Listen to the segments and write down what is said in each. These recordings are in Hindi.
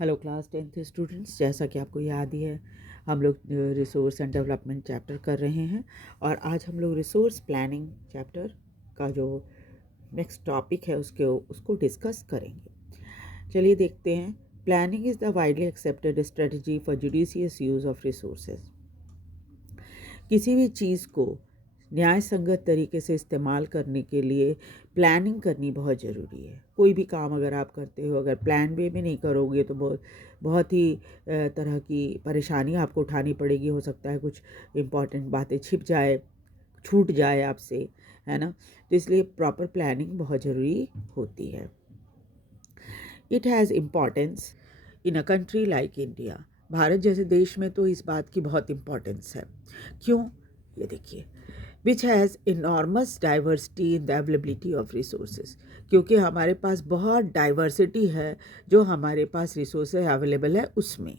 हेलो क्लास 10th स्टूडेंट्स, जैसा कि आपको याद ही है हम लोग रिसोर्स एंड डेवलपमेंट चैप्टर कर रहे हैं और आज हम लोग रिसोर्स प्लानिंग चैप्टर का जो नेक्स्ट टॉपिक है उसको डिस्कस करेंगे। चलिए देखते हैं। Planning is the widely accepted strategy for judicious use of resources. किसी भी चीज़ को न्याय संगत तरीके से इस्तेमाल करने के लिए प्लानिंग करनी बहुत ज़रूरी है। कोई भी काम अगर आप करते हो, अगर प्लान वे में नहीं करोगे तो बहुत ही तरह की परेशानी आपको उठानी पड़ेगी। हो सकता है कुछ इम्पॉर्टेंट बातें छिप जाए, छूट जाए आपसे, है ना। तो इसलिए प्रॉपर प्लानिंग बहुत ज़रूरी होती है। It has importance in a country like India. Bharat जैसे देश में तो इस बात की बहुत इम्पॉर्टेंस है। क्यों? ये देखिए, which has enormous diversity in the availability of resources. क्योंकि हमारे पास बहुत डाइवर्सिटी है जो हमारे पास रिसोर्सेज अवेलेबल है उसमें,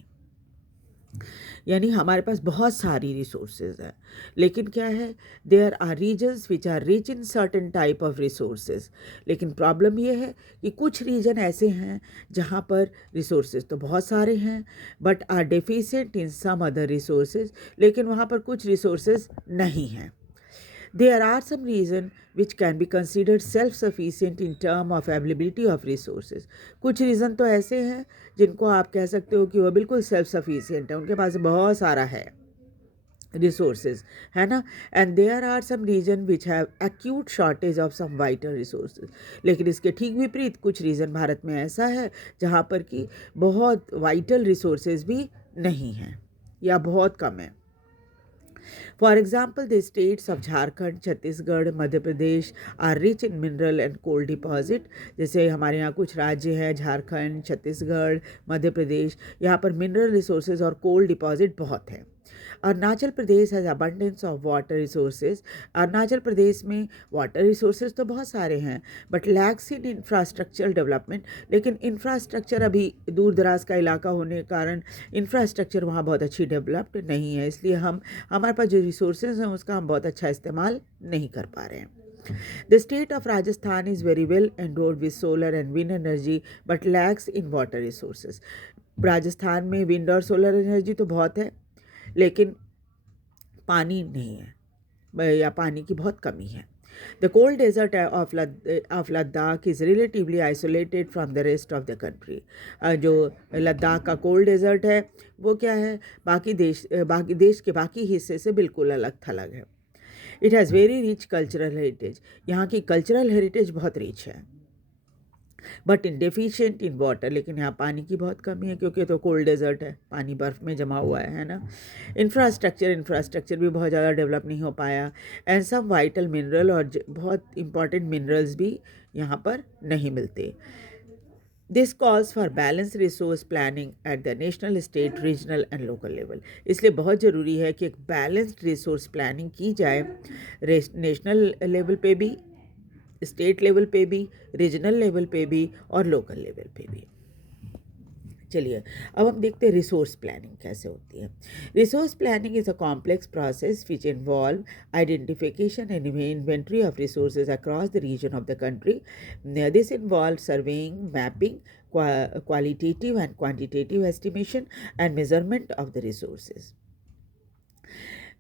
यानी हमारे पास बहुत सारी रिसोर्सेज हैं। लेकिन क्या है, there are reasons which are rich in certain type of resources. लेकिन प्रॉब्लम ये है कि कुछ रीजन ऐसे हैं जहाँ पर रिसोर्सेज तो बहुत सारे हैं but are deficient in some other resources, लेकिन वहाँ पर कुछ रिसोर्सेज नहीं हैं। There are some reasons which can be considered self-sufficient in term of availability of resources. कुछ रीज़न तो ऐसे हैं जिनको आप कह सकते हो कि वो बिल्कुल सेल्फ सफिशिएंट है, उनके पास बहुत सारा है रिसोर्सेज, है ना। And there are some region which have acute shortage of some vital resources. लेकिन इसके ठीक विपरीत कुछ रीज़न भारत में ऐसा है जहाँ पर कि बहुत वाइटल रिसोर्सेज भी नहीं हैं या बहुत कम है। For example, the states of Jharkhand, Chhattisgarh, Madhya Pradesh are rich in mineral and coal deposit. जैसे हमारे यहाँ कुछ राज्य हैं, झारखंड, छत्तीसगढ़, मध्य प्रदेश, यहाँ पर मिनरल रिसोर्सेज और कोल डिपॉजिट बहुत हैं। Arunachal Pradesh has abundance of water resources. Arunachal Pradesh में वाटर रिसोर्सेज तो बहुत सारे हैं but lacks in infrastructural development. लेकिन इंफ्रास्ट्रक्चर अभी दूर दराज का इलाका होने के कारण इंफ्रास्ट्रक्चर वहाँ बहुत अच्छी डेवलप्ड नहीं है, इसलिए हमारे पास जो रिसोर्सेज हैं उसका हम बहुत अच्छा इस्तेमाल नहीं कर पा रहे हैं। The state of Rajasthan is very well endowed with solar and wind energy but lacks in water resources. Rajasthan में विंड और सोलर एनर्जी तो बहुत है लेकिन पानी नहीं है या पानी की बहुत कमी है। The cold desert of Ladakh is relatively isolated from the rest of the country. जो लद्दाख का कोल्ड डेजर्ट है वो क्या है, बाकी देश के बाकी हिस्से से बिल्कुल अलग थलग है। It has very rich cultural heritage. यहाँ की कल्चरल हेरिटेज बहुत रिच है but in deficient in water. लेकिन यहाँ पानी की बहुत कमी है क्योंकि तो कोल्ड डेजर्ट है, पानी बर्फ़ में जमा हुआ है ना। इंफ्रास्ट्रक्चर भी बहुत ज़्यादा डेवलप नहीं हो पाया एंड सम वाइटल मिनरल और बहुत इंपॉर्टेंट मिनरल्स भी यहाँ पर नहीं मिलते। This calls for balance resource planning at the national, state, regional and local level. इसलिए बहुत ज़रूरी है कि एक बैलेंस्ड रिसोर्स प्लानिंग की जाए, नेशनल लेवल पे भी, स्टेट लेवल पे भी, रीजनल लेवल पे भी और लोकल लेवल पे भी। चलिए अब हम देखते हैं रिसोर्स प्लानिंग कैसे होती है। Resource planning is a complex process which involve identification and inventory of resources across the region of the country. This involve surveying, mapping, qualitative and quantitative estimation and measurement of the resources।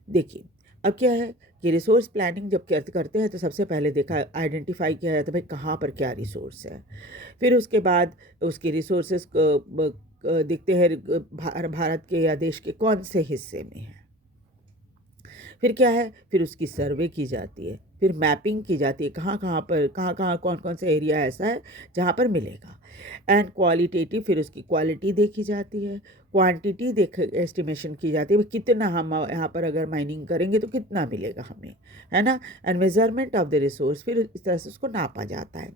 देखिए अब क्या है कि रिसोर्स प्लानिंग जब करते हैं तो सबसे पहले देखा आइडेंटिफाई किया जाता है भाई कहाँ पर क्या रिसोर्स है। फिर उसके बाद उसके रिसोर्सेज देखते हैं भारत के या देश के कौन से हिस्से में है। फिर क्या है, फिर उसकी सर्वे की जाती है, फिर मैपिंग की जाती है कहाँ कहाँ कौन कौन सा एरिया ऐसा है जहाँ पर मिलेगा। एंड क्वालिटेटिव, फिर उसकी क्वालिटी देखी जाती है। क्वांटिटी एस्टिमेशन की जाती है, कितना हम यहाँ पर अगर माइनिंग करेंगे तो कितना मिलेगा हमें, है ना। And measurement of the resource, फिर इस तरह से उसको नापा जाता है।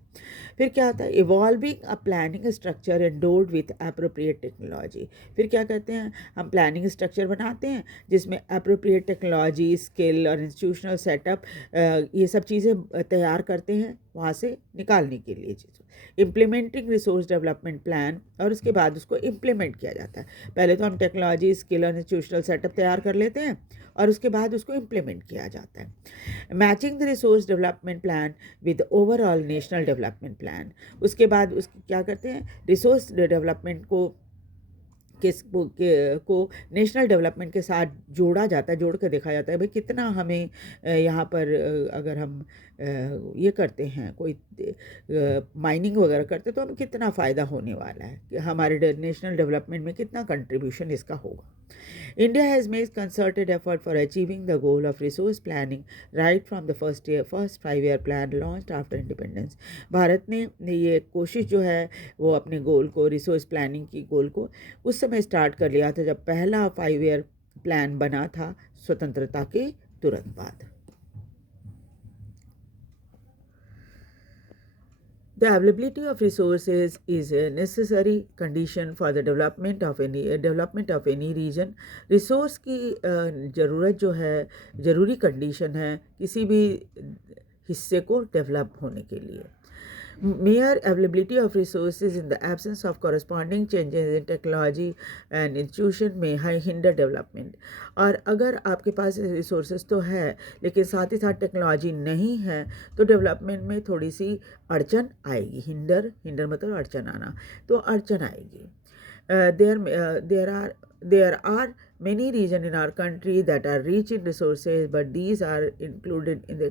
फिर क्या होता है, evolving a planning structure endowed with appropriate technology. फिर क्या कहते हैं, हम प्लानिंग स्ट्रक्चर बनाते हैं जिसमें अप्रोप्रिएट टेक्नोलॉजी, स्किल और इंस्टीट्यूशनल सेटअप, ये सब चीज़ें तैयार करते हैं वहाँ से निकालने के लिए चीज़ों। इम्प्लीमेंटिंग रिसोर्स डेवलपमेंट प्लान, और उसके बाद उसको इम्प्लीमेंट किया जाता है। पहले तो हम टेक्नोलॉजी, स्किल और इंस्टीट्यूशनल सेटअप तैयार कर लेते हैं और उसके बाद उसको इम्प्लीमेंट किया जाता है। Matching the resource development plan with overall national development plan. उसके बाद उसकी क्या करते हैं, रिसोर्स डेवलपमेंट को को नेशनल डेवलपमेंट के साथ जोड़ा जाता है, जोड़ कर देखा जाता है भाई कितना हमें यहाँ पर अगर हम ये करते हैं कोई माइनिंग वगैरह करते तो हमें कितना फ़ायदा होने वाला है, कि हमारे नेशनल डेवलपमेंट में कितना कंट्रीब्यूशन इसका होगा. India has made concerted effort for achieving the goal of resource planning right from the first 5-year plan launched after independence. Bharat ने ये कोशिश जो है वो अपने गोल को, रिसोर्स प्लानिंग की गोल को उस समय स्टार्ट कर लिया था जब पहला 5-year प्लान बना था स्वतंत्रता के तुरंत बाद. The availability of resources is a necessary condition for the development of any region. Resource की ज़रूरत जो है ज़रूरी कंडीशन है किसी भी हिस्से को डेवलप होने के लिए. Mere availability of resources in the absence of corresponding changes in technology and institution may hinder development. और अगर आपके पास रिसोर्सेज तो है लेकिन साथ ही साथ टेक्नोलॉजी नहीं है तो डेवलपमेंट में थोड़ी सी अड़चन आएगी. हिंडर मतलब अड़चन आना, तो अड़चन आएगी. There are many regions in our country that are rich in resources, but these are included in the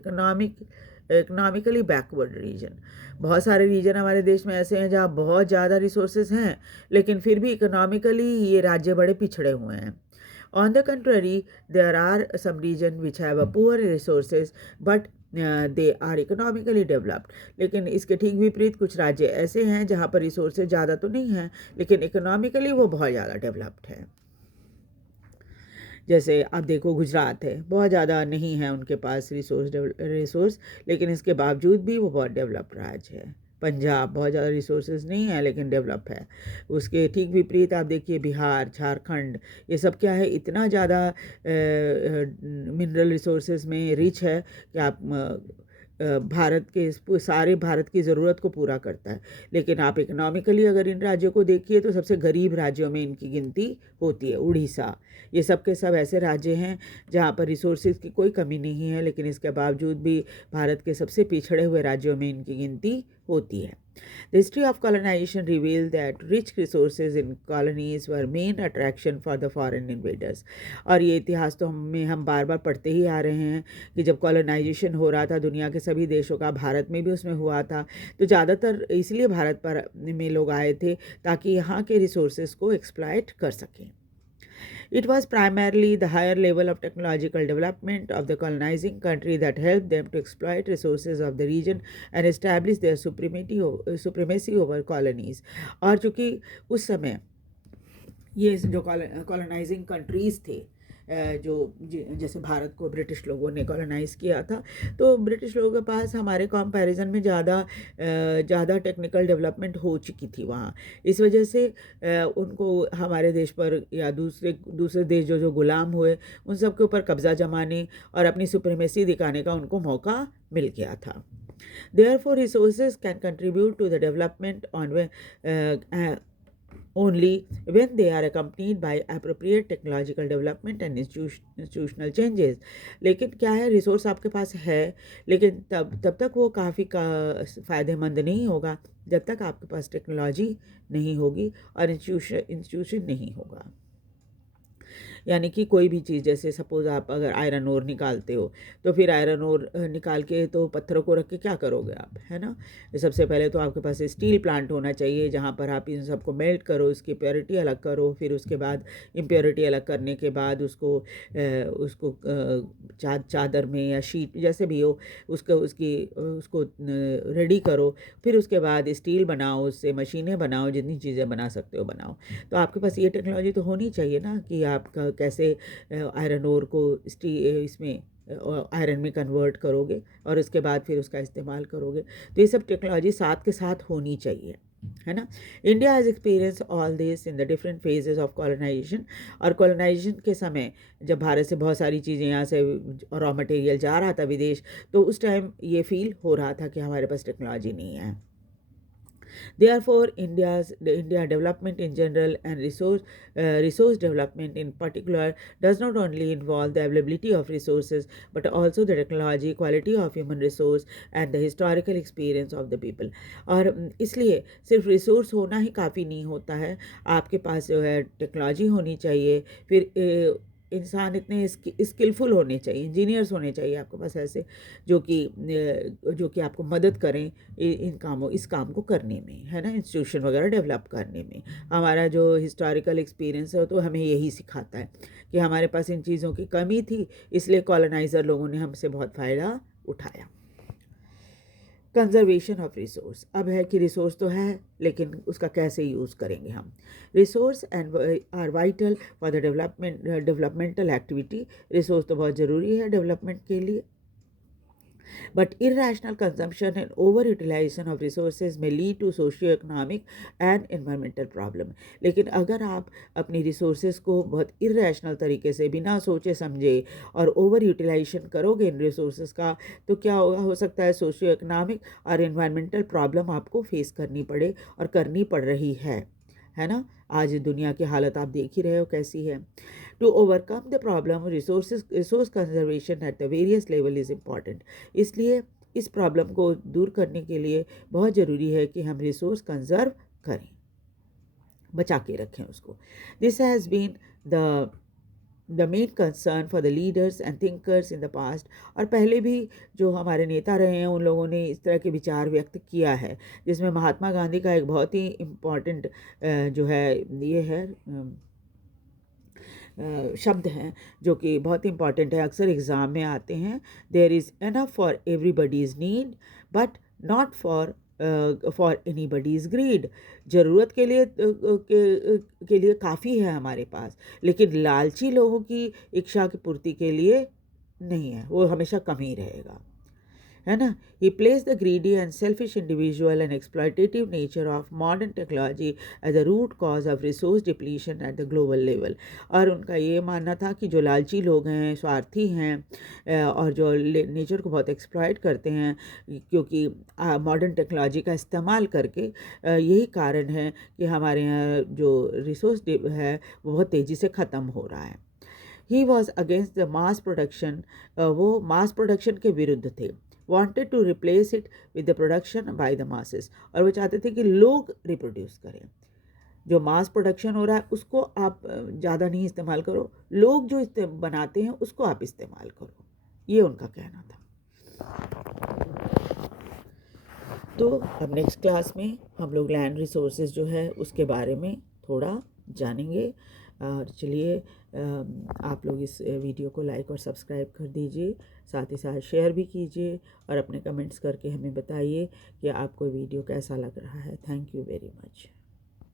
economically backward region. बहुत सारे रीजन हमारे देश में ऐसे हैं जहाँ बहुत ज़्यादा रिसोर्सेज हैं लेकिन फिर भी इकोनॉमिकली ये राज्य बड़े पिछड़े हुए हैं. On the contrary, there are some regions which have a poor resources but they are economically developed. लेकिन इसके ठीक विपरीत कुछ राज्य ऐसे हैं जहाँ पर रिसोर्सेज ज़्यादा तो नहीं हैं लेकिन इकोनॉमिकली वो बहुत ज़्यादा डेवलप्ड हैं. जैसे आप देखो गुजरात है, बहुत ज़्यादा नहीं है उनके पास रिसोर्स लेकिन इसके बावजूद भी वो बहुत डेवलप्ड राज्य है. पंजाब बहुत ज़्यादा रिसोर्सेज नहीं है लेकिन डेवलप है. उसके ठीक विपरीत आप देखिए बिहार, झारखंड, ये सब क्या है इतना ज़्यादा मिनरल रिसोर्सेज में रिच है कि आप भारत के सारे भारत की ज़रूरत को पूरा करता है. लेकिन आप इकोनॉमिकली अगर इन राज्यों को देखिए तो सबसे गरीब राज्यों में इनकी गिनती होती है. उड़ीसा, ये सब के सब ऐसे राज्य हैं जहाँ पर रिसोर्सेज की कोई कमी नहीं है लेकिन इसके बावजूद भी भारत के सबसे पिछड़े हुए राज्यों में इनकी गिनती होती है. The history of colonization revealed that rich resources in colonies were main attraction for the foreign invaders. और ये इतिहास तो हम बार बार पढ़ते ही आ रहे हैं कि जब कॉलोनाइजेशन हो रहा था दुनिया के सभी देशों का, भारत में भी उसमें हुआ था, तो ज़्यादातर इसलिए भारत पर में लोग आए थे ताकि यहाँ के रिसोर्सेज को एक्सप्लॉइट कर सकें. It was primarily the higher level of technological development of the colonizing country that helped them to exploit resources of the region and establish their supremacy over colonies. और चूँकि उस समय ये जो कॉलोनाइजिंग कंट्रीज़ थे जैसे भारत को ब्रिटिश लोगों ने कॉलोनाइज़ किया था तो ब्रिटिश लोगों के पास हमारे कंपैरिजन में ज़्यादा टेक्निकल डेवलपमेंट हो चुकी थी वहाँ. इस वजह से उनको हमारे देश पर या दूसरे देश जो गुलाम हुए उन सब के ऊपर कब्ज़ा जमाने और अपनी सुप्रीमेसी दिखाने का उनको मौका मिल गया था. Therefore, resources can contribute to the development only when they are accompanied by appropriate technological development and institutional changes. लेकिन क्या है, रिसोर्स आपके पास है लेकिन तब तक वो काफ़ी फ़ायदेमंद नहीं होगा जब तक आपके पास टेक्नोलॉजी नहीं होगी और इंस्टीट्यूशन नहीं होगा. यानी कि कोई भी चीज़, जैसे सपोज़ आप अगर आयरन ओर निकालते हो तो फिर आयरन ओर निकाल के तो पत्थरों को रख के क्या करोगे आप, है ना. सबसे पहले तो आपके पास स्टील प्लांट होना चाहिए जहाँ पर आप इन सबको मेल्ट करो, उसकी प्योरिटी अलग करो, फिर उसके बाद इम्प्योरिटी अलग करने के बाद उसको चादर में या शीट जैसे भी हो उसको रेडी करो, फिर उसके बाद स्टील बनाओ, उससे मशीनें बनाओ, जितनी चीज़ें बना सकते हो बनाओ. तो आपके पास ये टेक्नोलॉजी तो होनी चाहिए ना कि आप कैसे आयरन ओर को इसमें आयरन में कन्वर्ट करोगे और उसके बाद फिर उसका इस्तेमाल करोगे. तो ये सब टेक्नोलॉजी साथ के साथ होनी चाहिए, है ना. India has experience all this in the different phases of colonisation. और कॉलोनाइजेशन के समय जब भारत से बहुत सारी चीज़ें यहाँ से रॉ मटेरियल जा रहा था विदेश, तो उस टाइम ये फील हो रहा था कि हमारे पास टेक्नोलॉजी नहीं है. Therefore, the India development in general and resource development in particular does not only involve the availability of resources but also the technology, quality of human resource and the historical experience of the people. और इसलिए सिर्फ रिसोर्स होना ही काफ़ी नहीं होता है, आपके पास जो है टेक्नोलॉजी होनी चाहिए, फिर इंसान इतने स्किलफुल होने चाहिए, इंजीनियर्स होने चाहिए आपके पास ऐसे जो कि आपको मदद करें इस काम को करने में, है ना, इंस्टीट्यूशन वगैरह डेवलप करने में। हमारा जो हिस्टोरिकल एक्सपीरियंस है तो हमें यही सिखाता है कि हमारे पास इन चीज़ों की कमी थी, इसलिए कॉलोनाइज़र लोगों ने हमसे बहुत फ़ायदा उठाया। कंजर्वेशन ऑफ रिसोर्स, अब है कि रिसोर्स तो है लेकिन उसका कैसे यूज़ करेंगे हम। Resource and are vital for the developmental activity, resource तो बहुत ज़रूरी है डेवलपमेंट के लिए, but irrational consumption and overutilization of resources may lead to socio-economic and environmental problem। लेकिन अगर आप अपनी रिसोर्सेज को बहुत irrational तरीके से बिना सोचे समझे और ओवर यूटिलाइजेशन करोगे इन रिसोर्सेज का, तो क्या हो सकता है सोशियो इकोनॉमिक और एनवायरमेंटल प्रॉब्लम आपको फेस करनी पड़े और करनी पड़ रही है ना। आज दुनिया की हालत आप देख ही रहे हो कैसी है। To overcome the problem resource conservation at the various level is important. इसलिए इस प्रॉब्लम को दूर करने के लिए बहुत ज़रूरी है कि हम रिसोर्स कंजर्व करें, बचा के रखें उसको। This has been the main concern for the leaders and thinkers in the past. और पहले भी जो हमारे नेता रहे हैं उन लोगों ने इस तरह के विचार व्यक्त किया है, जिसमें महात्मा गांधी का एक बहुत ही इम्पॉर्टेंट जो है ये है शब्द हैं जो कि बहुत इंपॉर्टेंट है, अक्सर एग्ज़ाम में आते हैं। There is enough for everybody's need but not for anybody's greed. ज़रूरत के लिए काफ़ी है हमारे पास, लेकिन लालची लोगों की इच्छा की पूर्ति के लिए नहीं है, वो हमेशा कम ही रहेगा, है ना। He place the greedy and selfish individual and exploitative nature of modern technology as a root cause of resource depletion at the global level. और उनका ये मानना था कि जो लालची लोग हैं, स्वार्थी हैं और जो नेचर को बहुत एक्सप्लॉयट करते हैं, क्योंकि मॉडर्न टेक्नोलॉजी का इस्तेमाल करके यही कारण है कि हमारे यहाँ जो रिसोर्स है वो बहुत तेज़ी से ख़त्म हो रहा है। He was against the mass production, वो मास प्रोडक्शन के विरुद्ध थे। wanted to replace it with the production by the masses, और वो चाहते थे कि लोग रिप्रोड्यूस करें। जो मास प्रोडक्शन हो रहा है उसको आप ज़्यादा नहीं इस्तेमाल करो, लोग जो बनाते हैं उसको आप इस्तेमाल करो, ये उनका कहना था। तो अब नेक्स्ट क्लास में हम लोग लैंड रिसोर्सेज जो है उसके बारे में थोड़ा जानेंगे। और चलिए आप लोग इस वीडियो को लाइक और सब्सक्राइब कर दीजिए, साथ ही साथ शेयर भी कीजिए और अपने कमेंट्स करके हमें बताइए कि आपको वीडियो कैसा लग रहा है। Thank you very much.